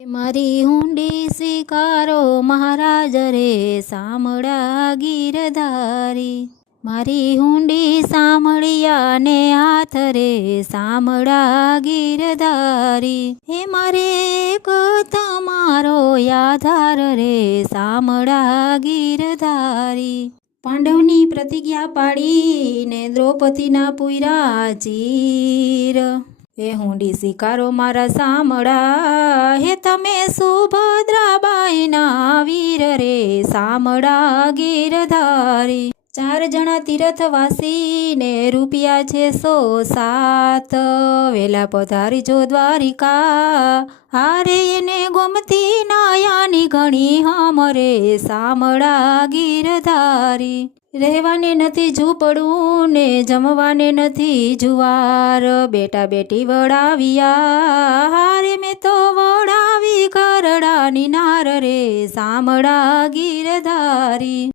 મારી હુંડી સ્વીકારો મહારાજ રે સામળા ગીરધારી। મારી હુંડી સામળિયા ને હાથ રે સામળા ગીરધારી। હે મારે એક તમારો આધાર રે સામળા ગીરધારી। પાંડવની પ્રતિજ્ઞા પાડીને દ્રૌપદીના પૂર્યા ચીર। હે હુંડી સ્વીકારો મારા સામળા, હે તમે સુભદ્રાબાઈના વીર રે સામળા ગીરધારી। 4 જણા તીર્થવાસીને રૂપિયા છે 107, વેલા પધારીજો દ્વારિકા। હારે એને ગોમતી નાયાની ઘણી હમરે સામળા ગીરધારી। રહેવાને નથી ઝૂંપડું ને જમવાને નથી જુવાર, બેટા બેટી વડાવ્યા હારે મેં તો વડાવી ઘરડાની નાર રે સામળા ગીરધારી।